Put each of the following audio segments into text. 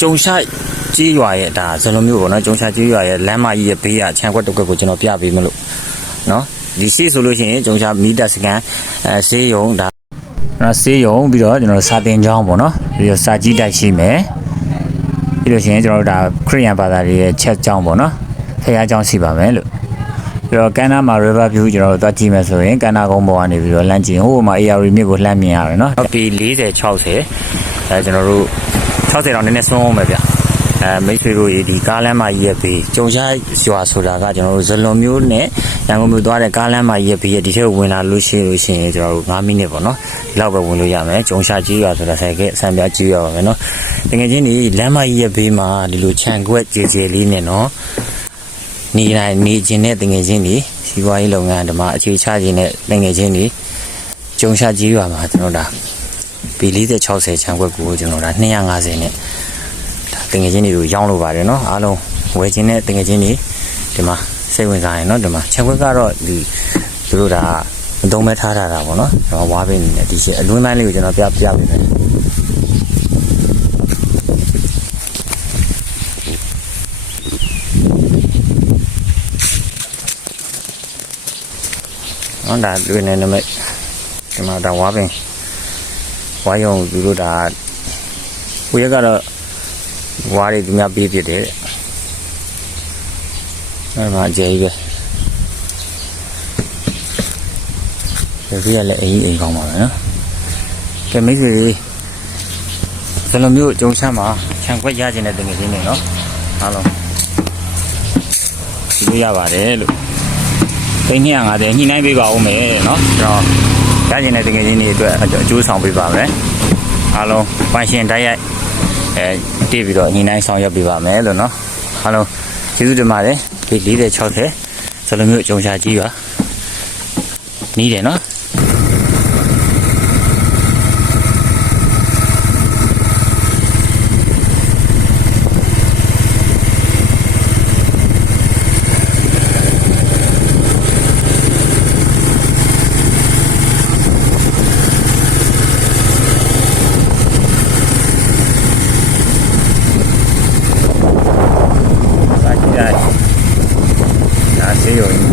ကျုံရှာကြီးရွာရဲ့ဒါဇလုံးမျိုးပေါ့နော်ကျုံရှာကြီးရွာရဲ့လမ်းမကြီးရဲ့ဘေးကခြံခွက်တစ်ခွက်ကိုကျွန်တော်ပြပေးမလို့နော်ဒီရှိဆိုလို့ရှိရင်ကျုံရှာမီတာစကန်အဲဆေးရုံဒါနော်ဆေးရုံပြီးတော့ကျွန်တော်စာတင်ကျောင်းပေါ့နော်ပြီးတော့စာကြည့်တိုက်ရှိမယ်ပြီးလို့ရှိရင်ကျွန်တော်တို့ဒါခရစ်ယာန်ဘာသာတွေရဲ့ချက်ကျောင်းပေါ့နော်ဖခင်ကျောင်းရှိပါမယ်လို့ပြီးတော့ကန်နာမှာ river view ကျွန်တော်တို့သွားကြည့်မယ်ဆိုရင်ကန်နာကုန်းပေါ်ကနေပြီးတော့လမ်းကြည့်ဟိုမှာ AR မြစ်ကိုလှမ်းမြင်ရတယ်နော်ဟုတ်ပြီ40 60အဲကျွန်တော်တို့ 60တောင်နည်းနည်းဆုံးအောင်ပဲဗျအဲမိတ်ဆွေတို့ရေဒီကားလမ်းမကြီးရဲ့ဘေးကြုံရှားရွာဆိုတာကကျွန်တော်တို့ဇလွန်မျိုးနဲ့ရန်ကုန်မြို့သွားတဲ့ကားလမ်းမကြီးရဲ့ဘေးရဲ့ဒီထက်ဝင်လာလို့ရှိလို့ရှိရင်ကျွန်တော်တို့9မိနစ်ပေါ့နော်ဒီလောက်ပဲဝင်လို့ရမယ်ကြုံရှားကြီးရွာဆိုတာဆိုင်ကဆံပြကြီးရွာပါမယ်နော်တကယ်ချင်းဒီလမ်းမကြီးရဲ့ဘေးမှာဒီလိုခြံကွက်ကြေကြေလေးနဲ့နော်နေတိုင်းနေခြင်းနဲ့တကယ်ချင်းဒီစီးပွားရေးလုပ်ငန်းဓမ္မအခြေချခြင်းနဲ့တကယ်ချင်းဒီကြုံရှားကြီးရွာမှာကျွန်တော်ဒါ B 40 60ခြံခွက်ကိုကျွန်တော်ဒါ250နဲ့ဒါတင်ငယ်ချင်းတွေကိုရောင်းလို့ပါတယ်เนาะအားလုံးဝယ်ခြင်းနဲ့တင်ငယ်ချင်းတွေဒီမှာစိတ်ဝင်စားရင်เนาะဒီမှာခြံခွက်ကတော့ဒီသူတို့ဒါမသုံးမဲထားထားတာပေါ့เนาะဒီမှာဝါးပင်းနေတယ်ဒီရှေ့အလွန်းတိုင်းလေးကိုကျွန်တော်ပြပြပေးမယ်ဟောဒါတွေ့နေနေမဲ့ဒီမှာဒါဝါးပင်း ဝါယုံသူတို့ဒါကိုရက်ကတော့ဝါးတွေသူများပေးပြတယ်တဲ့အဲ့မှာအကျယ်ကြီးပဲဒီပြရလည်းအရင်အိမ်ကောင်းပါပဲနော်ကဲမိတ်ဆွေတွေဇလုံးမျိုးအကျုံချမ်းမှာခြံခွက်ရခြင်းတဲ့တကယ်ချင်းနေနော်အားလုံးဒီလိုရပါတယ်လို့သိန်း250ညှိနှိုင်းပေးပါဦးမယ်နော်ကျွန်တော် ရခြင်းတဲ့တကယ်ချင်းတွေအတွက်အကျိုးဆောင်ပေးပါမယ်အားလုံးပိုင်ရှင်တိုက်ရိုက်အဲတည်ပြီးတော့ညီနိုင်ဆောင်ရွက်ပေးပါမယ်လို့နော်အားလုံးကျေးဇူးတင်ပါတယ်ဒီ40 60စလုံးမျိုးအကြုံရှာကြီးပါနီးတယ်နော်စာကြည့်ရတယ်ဒါဆေး ရုံကြီး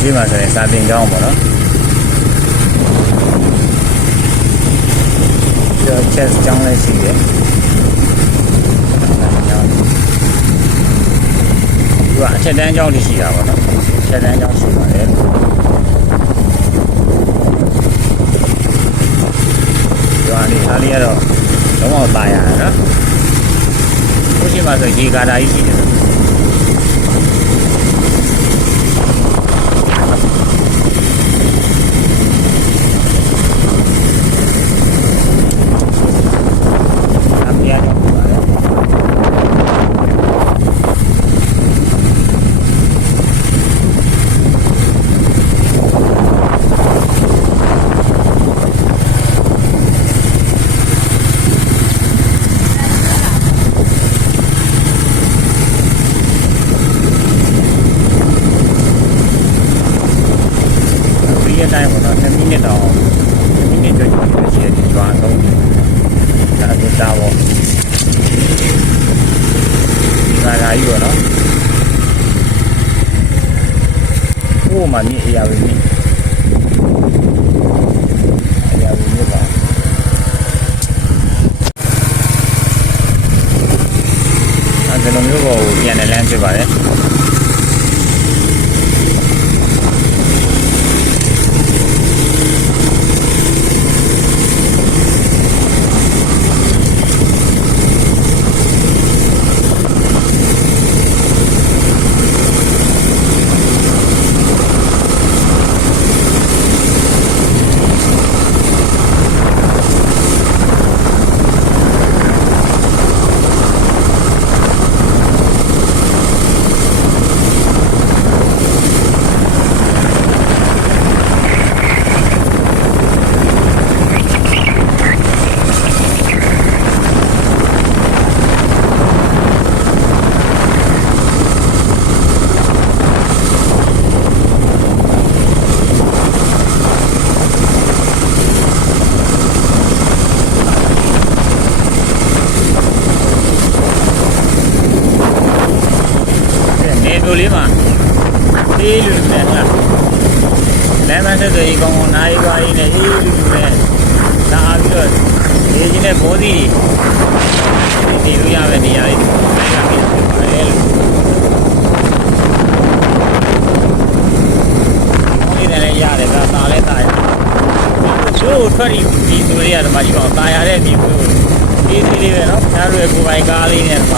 ဒီမှာဆိုရင်စာတင်ကြောင်းပေါ့နော်ပြီးတော့ chess ကြောင်းလည်းရှိတယ်ဒီကအချက်တန်းကြောင်းလေးရှိတာပေါ့နော်အချက်တန်းကြောင်းရှိပါတယ်ဒီကနေအားလေးကတော့လုံးဝပါရတာနော် ဘုရှိမှာဆိုရေကာတာကြီးရှိတယ်အပြားတော့ပါတယ်ဒီအတိုင်းပေါ့ နော်2မိနစ်တော့2မိနစ်ကျော်ကျော်ပဲရှိတယ်ဒီကျွာတော့ဒါကတာပေါ့ဒီကာရာကြီးပေါ့နော်ဟိုမှာမြင်အရာပဲမြင်အရာပဲမြင်ပါအဲ့ဒါလိုမျိုးကိုပြန်လန်းဖြစ်ပါတယ် နယ်မျိုးလေးမှာအေးလူလူနဲ့ဟာလမ်းမဆက်သွယ်ရေးကောင်းကောင်းနားရေးပါရေးနဲ့အေးလူလူနဲ့လာပြီးတော့ရေကြီးနဲ့ဘောစီတွေတည်လို့ရမယ့်နေရာလေးအဲလိုဒီနဲ့လည်းရတယ်ဒါသာလဲသာရချိုးထွက်ပြီးဒီသူတွေကဓမ္မကြီးတော့သာရတဲ့ဒီသူဒီစီလေးပဲနော်ဒါလိုရဲ့ကိုယ်ပိုင်ကားလေးနဲ့ဓမ္မ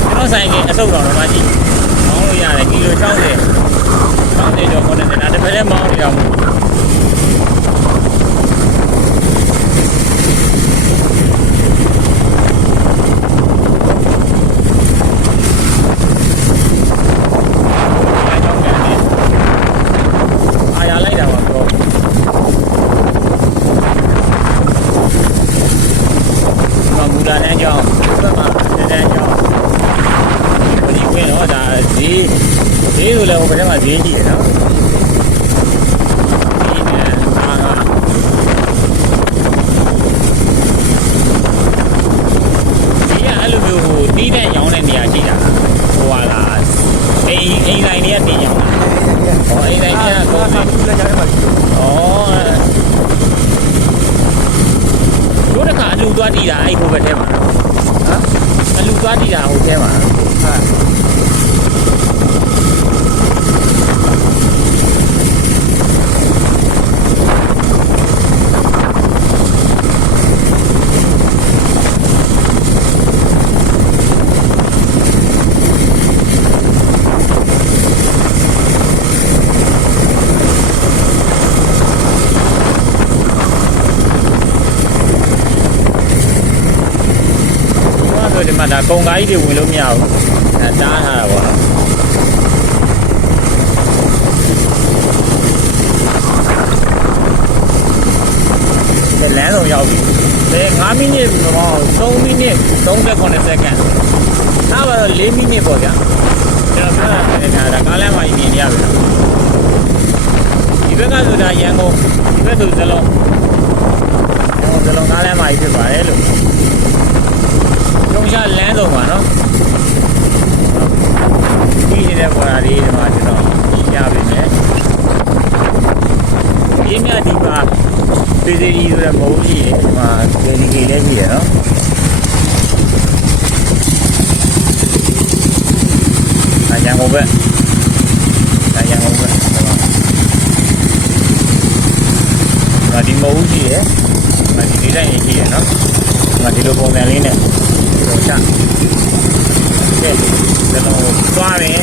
ကျွန်တော်ဆိုင်ကအဆုတ်တော်ဓမ္မကြီး မောင်းလို့ရတယ်ကီလို60တောင်းနေတော့ခေါ်နေတာတစ်ဖက်လည်းမောင်းနေတော့အာရလိုက်တာပါတော့ဒီမှာမူလာတန်းကြောင်းဘက်မှာတန်းကြောင်းဒီဝင်တော့ဒါဈေးဈေး ဆိုလည်းဟိုဘက်ထဲမှာဈေးကြည့်ရနော်ဒီနဲ့အာကဒီကအဲ့လိုမျိုးဟိုတီးတဲ့ရောင်းတဲ့နေရာရှိတာဟိုဟာလားအိမ်အိမ်တိုင်းတွေကတင်ရောင်းတာဟောအိမ်တိုင်းကကောင်းတယ်ဘူးလည်းကြားထဲမှာရှိတယ်။ဩတို့တခါအလူသွားတီးတာအဲ့ဟိုဘက်ထဲမှာနော်ဟမ်။အလူသွားတီးတာဟိုထဲမှာဟာ။ဒီ မှာဆိုဒီမှာဒါကုံကားကြီးတွေဝင်လို့မရဘူး။အဲတားထားတာပေါ့နော်။ဒီလမ်းဆောင်ရောက်ပြီ။ဒါ9မိနစ်တော့3မိနစ်39စက္ကန့်။ဒါပါတော့4မိနစ်ပေါ့ဗျာ။ကျွန်တော်ပြောတာကဒါကားလမ်းမှာနေရပြီနော်။ဒီဘက်ကဆိုတာရန်ကုန်ဒီဘက်ဆိုဇလုံးဟောဇလုံးကားလမ်းမှာဖြစ်ပါတယ်လို့ ကျုံရှာလမ်းဆောင်ပါနော်ဒီနေတဲ့ပေါ်လာလေးဒီမှာကျွန်တော်ရပြီမယ်ပြင်းမြဒီပါပေစီဒီဆိုတဲ့မုံကြီးဒီမှာဒေဒီကီလည်းရှိရနော်အရန်ကုန်ဘက်အရန်ကုန်ဘက်ဒီမှာဒီမုံကြီးရဒီဒီတိုင်းကြီးရနော်ဒီမှာဒီလိုပုံစံလေးနဲ့ ဒီလိုချကဲကျွန်တော်သွားတယ်